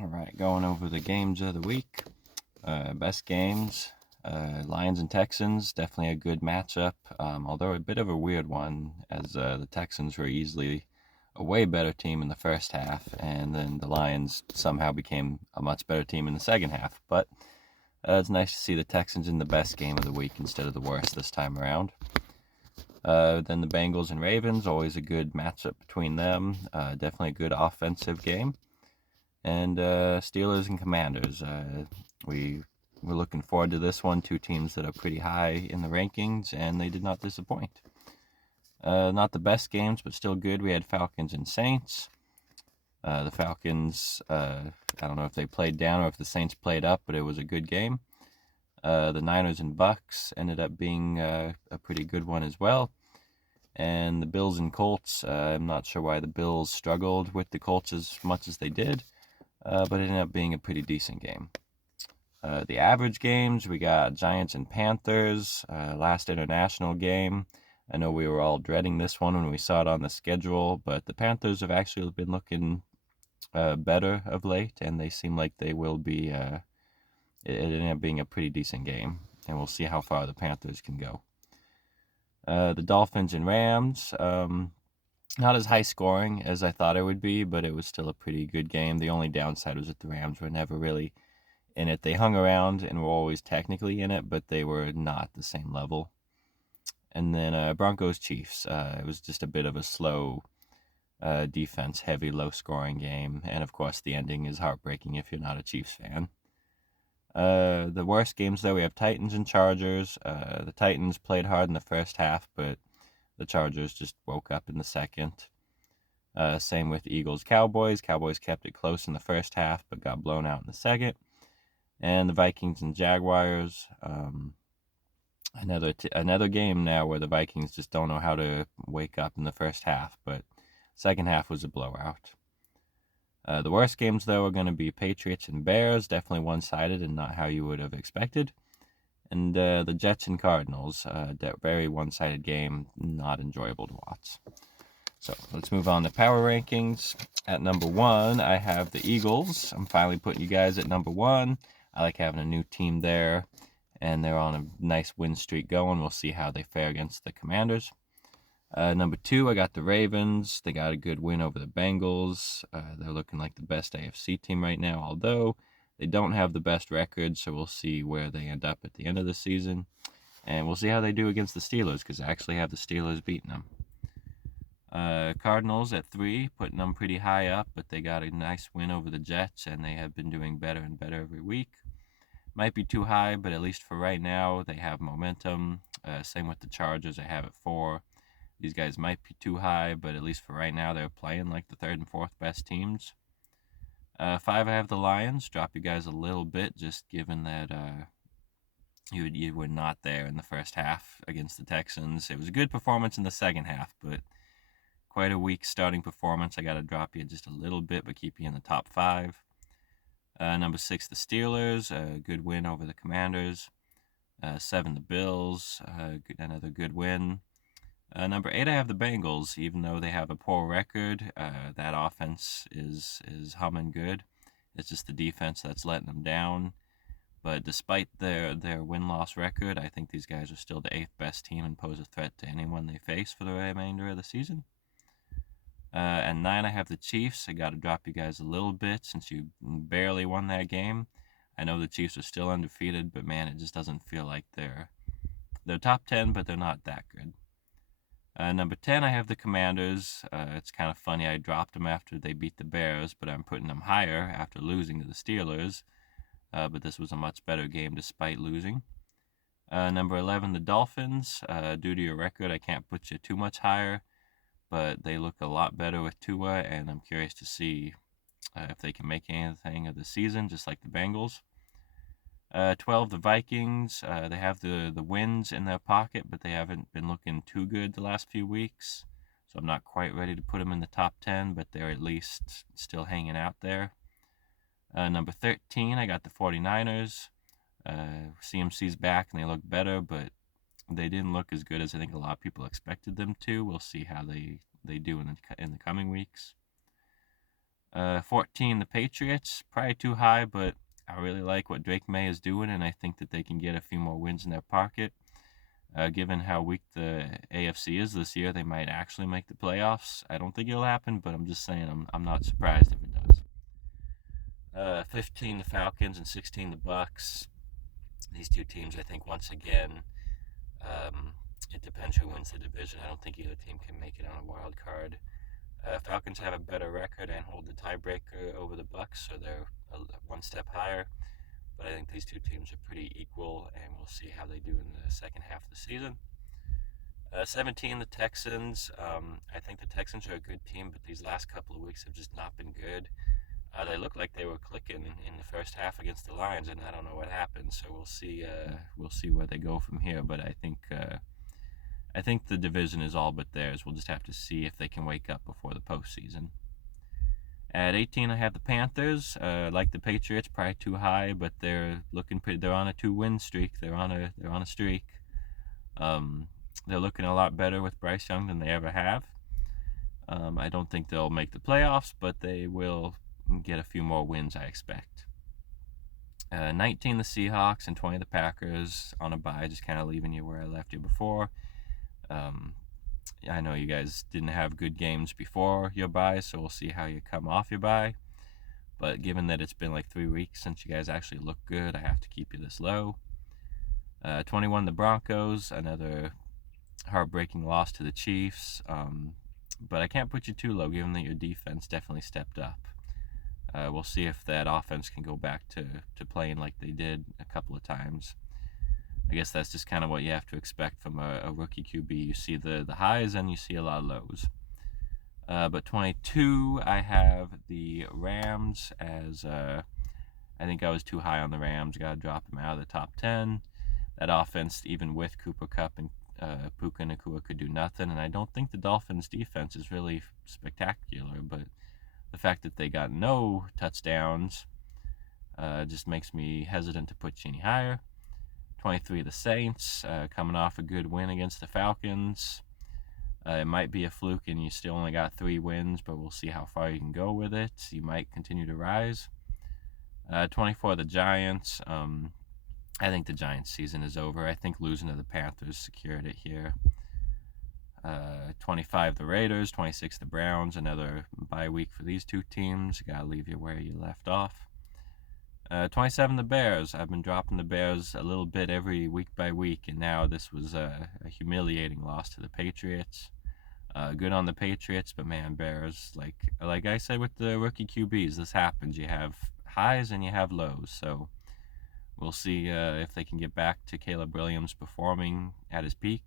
All right, going over the games of the week. Best games. Lions and Texans, definitely a good matchup, although a bit of a weird one, as the Texans were easily a way better team in the first half, and then the Lions somehow became a much better team in the second half. But it's nice to see the Texans in the best game of the week instead of the worst this time around. Then the Bengals and Ravens, always a good matchup between them. Definitely a good offensive game. And Steelers and Commanders. We were looking forward to this one. Two teams that are pretty high in the rankings, and they did not disappoint. Not the best games, but still good. We had Falcons and Saints. The Falcons, I don't know if they played down or if the Saints played up, but it was a good game. The Niners and Bucks ended up being a pretty good one as well. And the Bills and Colts, I'm not sure why the Bills struggled with the Colts as much as they did, but it ended up being a pretty decent game. The average games, we got Giants and Panthers, last international game. I know we were all dreading this one when we saw it on the schedule, but the Panthers have actually been looking better of late, and they seem like they will be. It ended up being a pretty decent game, and we'll see how far the Panthers can go. The Dolphins and Rams, not as high scoring as I thought it would be, but it was still a pretty good game. The only downside was that the Rams were never really in it. They hung around and were always technically in it, but they were not the same level. And then Broncos Chiefs. It was just a bit of a slow, defense heavy, low scoring game. And of course, the ending is heartbreaking if you're not a Chiefs fan. The worst games, though, we have Titans and Chargers. The Titans played hard in the first half, but the Chargers just woke up in the second. Same with Eagles Cowboys. Cowboys kept it close in the first half, but got blown out in the second. And the Vikings and Jaguars. Another game now where the Vikings just don't know how to wake up in the first half, but second half was a blowout. The worst games, though, are going to be Patriots and Bears, definitely one-sided and not how you would have expected. And the Jets and Cardinals, very one-sided game, not enjoyable to watch. So let's move on to power rankings. At number 1, I have the Eagles. I'm finally putting you guys at number 1. I like having a new team there, and they're on a nice win streak going. We'll see how they fare against the Commanders. Number 2, I got the Ravens. They got a good win over the Bengals. They're looking like the best AFC team right now, although they don't have the best record, so we'll see where they end up at the end of the season. And we'll see how they do against the Steelers, because I actually have the Steelers beating them. Cardinals at 3, putting them pretty high up, but they got a nice win over the Jets, and they have been doing better and better every week. Might be too high, but at least for right now, they have momentum. Same with the Chargers, I have at 4. These guys might be too high, but at least for right now, they're playing like the 3rd and 4th best teams. 5, I have the Lions. Drop you guys a little bit, just given that you were not there in the first half against the Texans. It was a good performance in the second half, but quite a weak starting performance. I got to drop you just a little bit, but keep you in the top 5. Number 6, the Steelers. A good win over the Commanders. 7, the Bills. Another good win. Number 8, I have the Bengals. Even though they have a poor record, that offense is humming good. It's just the defense that's letting them down. But despite their win-loss record, I think these guys are still the 8th best team and pose a threat to anyone they face for the remainder of the season. And 9, I have the Chiefs. I got to drop you guys a little bit since you barely won that game. I know the Chiefs are still undefeated, but man, it just doesn't feel like they're top 10, but they're not that good. Number 10, I have the Commanders. It's kind of funny. I dropped them after they beat the Bears, but I'm putting them higher after losing to the Steelers. But this was a much better game despite losing. Number 11, the Dolphins. Due to your record, I can't put you too much higher, but they look a lot better with Tua, and I'm curious to see if they can make anything of the season, just like the Bengals. 12, the Vikings. They have the wins in their pocket, but they haven't been looking too good the last few weeks. So I'm not quite ready to put them in the top 10, but they're at least still hanging out there. Number 13, I got the 49ers. CMC's back, and they look better, but they didn't look as good as I think a lot of people expected them to. We'll see how they do in the coming weeks. 14, the Patriots. Probably too high, but I really like what Drake May is doing, and I think that they can get a few more wins in their pocket. Given how weak the AFC is this year, they might actually make the playoffs. I don't think it'll happen, but I'm just saying I'm not surprised if it does. 15, the Falcons, and 16, the Bucks. These two teams, I think, once again, it depends who wins the division. I don't think either team can make it on a wild card. Falcons have a better record and hold the tiebreaker over the Bucks, so they're one step higher. But I think these two teams are pretty equal, and we'll see how they do in the second half of the season. 17, the Texans. I think the Texans are a good team, but these last couple of weeks have just not been good. They looked like they were clicking in the first half against the Lions, and I don't know what happened. So we'll see. We'll see where they go from here. But I think the division is all but theirs. We'll just have to see if they can wake up before the postseason. At 18, I have the Panthers. Like the Patriots, probably too high, but they're looking pretty. They're on a 2-win streak. They're on a streak. They're looking a lot better with Bryce Young than they ever have. I don't think they'll make the playoffs, but they will get a few more wins, I expect. 19, the Seahawks, and 20, the Packers on a bye, just kind of leaving you where I left you before. I know you guys didn't have good games before your bye, so we'll see how you come off your bye. But given that it's been like 3 weeks since you guys actually look good, I have to keep you this low. 21, the Broncos, another heartbreaking loss to the Chiefs. But I can't put you too low, given that your defense definitely stepped up. We'll see if that offense can go back to playing like they did a couple of times. I guess that's just kind of what you have to expect from a rookie QB. You see the highs and you see a lot of lows. But 22, I have the Rams as I think I was too high on the Rams. Got to drop them out of the top 10. That offense, even with Cooper Kupp and Puka Nacua, could do nothing. And I don't think the Dolphins' defense is really spectacular, but the fact that they got no touchdowns just makes me hesitant to put you any higher. 23, the Saints, coming off a good win against the Falcons. It might be a fluke and you still only got 3 wins, but we'll see how far you can go with it. You might continue to rise. 24, the Giants. I think the Giants' season is over. I think losing to the Panthers secured it here. 25, the Raiders. 26, the Browns. Another bye week for these two teams. Got to leave you where you left off. 27, the Bears. I've been dropping the Bears a little bit every week by week, and now this was a humiliating loss to the Patriots. Good on the Patriots, but man, Bears, like I said with the rookie QBs, this happens. You have highs and you have lows, so we'll see if they can get back to Caleb Williams performing at his peak.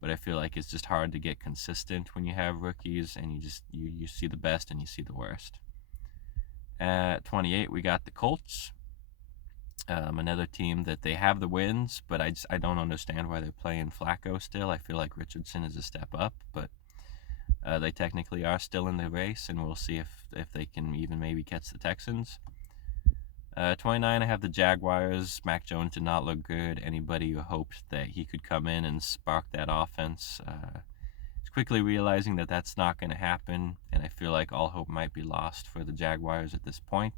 But I feel like it's just hard to get consistent when you have rookies and you see the best and you see the worst. At 28, we got the Colts. Another team that they have the wins, but I don't understand why they're playing Flacco still. I feel like Richardson is a step up, but they technically are still in the race, and we'll see if they can even maybe catch the Texans. 29, I have the Jaguars. Mac Jones did not look good. Anybody who hoped that he could come in and spark that offense is quickly realizing that that's not going to happen, and I feel like all hope might be lost for the Jaguars at this point.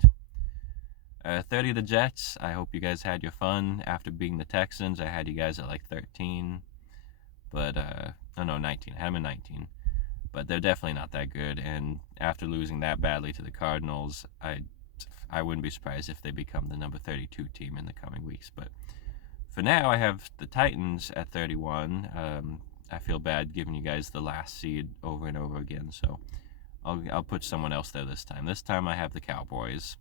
30, the Jets. I hope you guys had your fun after beating the Texans. I had you guys at like 13, but 19. I had them at 19, but they're definitely not that good. And after losing that badly to the Cardinals, I wouldn't be surprised if they become the number 32 team in the coming weeks. But for now, I have the Titans at 31. I feel bad giving you guys the last seed over and over again, so I'll put someone else there this time. This time I have the Cowboys.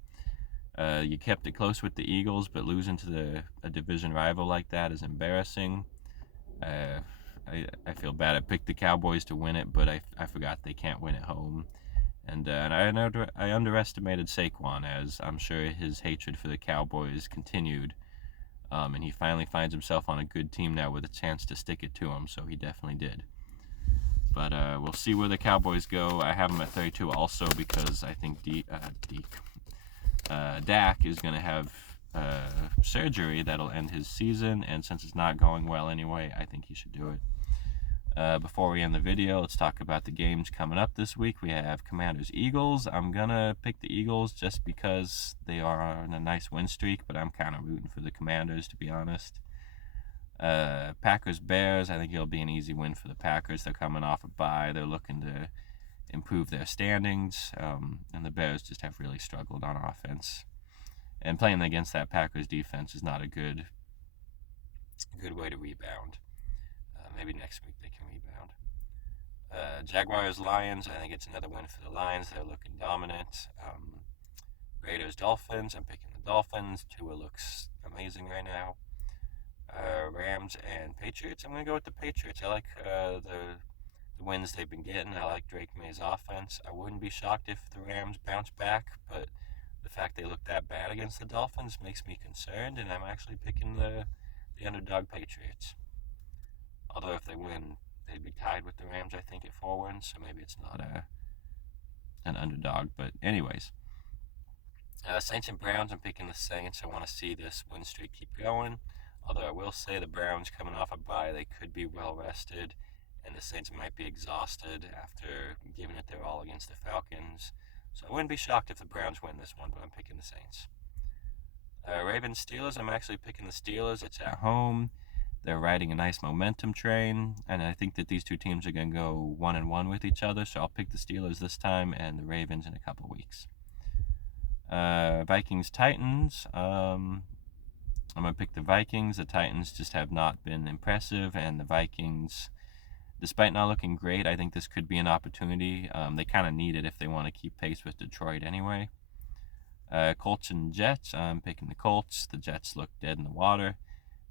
You kept it close with the Eagles, but losing to a division rival like that is embarrassing. I feel bad. I picked the Cowboys to win it, but I forgot they can't win at home. And I underestimated Saquon, as I'm sure his hatred for the Cowboys continued. And he finally finds himself on a good team now with a chance to stick it to him, so he definitely did. But we'll see where the Cowboys go. I have them at 32 also because I think Dak is going to have surgery that'll end his season, and since it's not going well anyway, I think he should do it. Before we end the video, let's talk about the games coming up this week. We have Commanders-Eagles. I'm going to pick the Eagles just because they are on a nice win streak, but I'm kind of rooting for the Commanders, to be honest. Packers-Bears, I think it'll be an easy win for the Packers. They're coming off a bye. They're looking to improve their standings, and the Bears just have really struggled on offense. And playing against that Packers defense is not a good way to rebound. Maybe next week they can rebound. Jaguars-Lions, I think it's another win for the Lions. They're looking dominant. Raiders-Dolphins, I'm picking the Dolphins. Tua looks amazing right now. Rams and Patriots, I'm going to go with the Patriots. I like the wins they've been getting. I like Drake May's offense. I wouldn't be shocked if the Rams bounce back, but the fact they look that bad against the Dolphins makes me concerned, and I'm actually picking the underdog Patriots. Although if they win, they'd be tied with the Rams, I think, at 4 wins, so maybe it's not an underdog. But anyways, Saints and Browns, I'm picking the Saints. I want to see this win streak keep going. Although I will say the Browns coming off a bye, they could be well rested, and the Saints might be exhausted after giving it their all against the Falcons. So I wouldn't be shocked if the Browns win this one, but I'm picking the Saints. Ravens-Steelers, I'm actually picking the Steelers. It's at home. They're riding a nice momentum train, and I think that these two teams are going to go 1-1 with each other, so I'll pick the Steelers this time and the Ravens in a couple weeks. Vikings-Titans, I'm going to pick the Vikings. The Titans just have not been impressive, and the Vikings, despite not looking great, I think this could be an opportunity. They kind of need it if they want to keep pace with Detroit anyway. Colts and Jets, I'm picking the Colts. The Jets look dead in the water,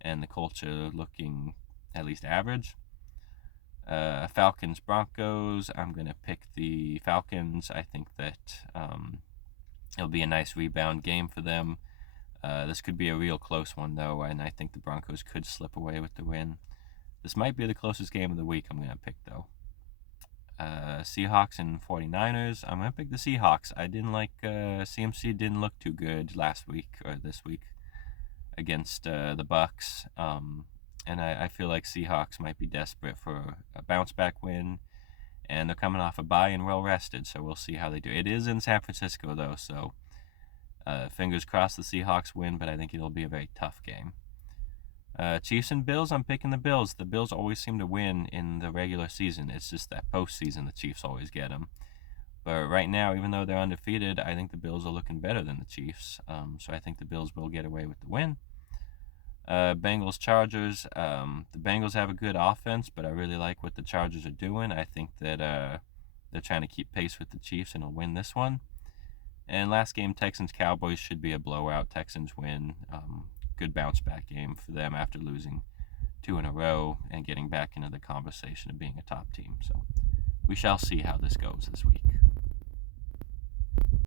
and the Colts are looking at least average. Falcons-Broncos, I'm going to pick the Falcons. I think that it'll be a nice rebound game for them. This could be a real close one, though, and I think the Broncos could slip away with the win. This might be the closest game of the week I'm going to pick, though. Seahawks and 49ers, I'm going to pick the Seahawks. I didn't like, CMC didn't look too good last week, or this week, against the Bucks. And I feel like Seahawks might be desperate for a bounce-back win, and they're coming off a bye and well-rested, so we'll see how they do. It is in San Francisco, though, so fingers crossed the Seahawks win, but I think it'll be a very tough game. Chiefs and Bills, I'm picking the Bills. The Bills always seem to win in the regular season. It's just that postseason the Chiefs always get them. But right now, even though they're undefeated, I think the Bills are looking better than the Chiefs. So I think the Bills will get away with the win. Bengals-Chargers. The Bengals have a good offense, but I really like what the Chargers are doing. I think that they're trying to keep pace with the Chiefs and will win this one. And last game, Texans-Cowboys should be a blowout. Texans win. Good bounce-back game for them after losing 2 in a row and getting back into the conversation of being a top team. So we shall see how this goes this week.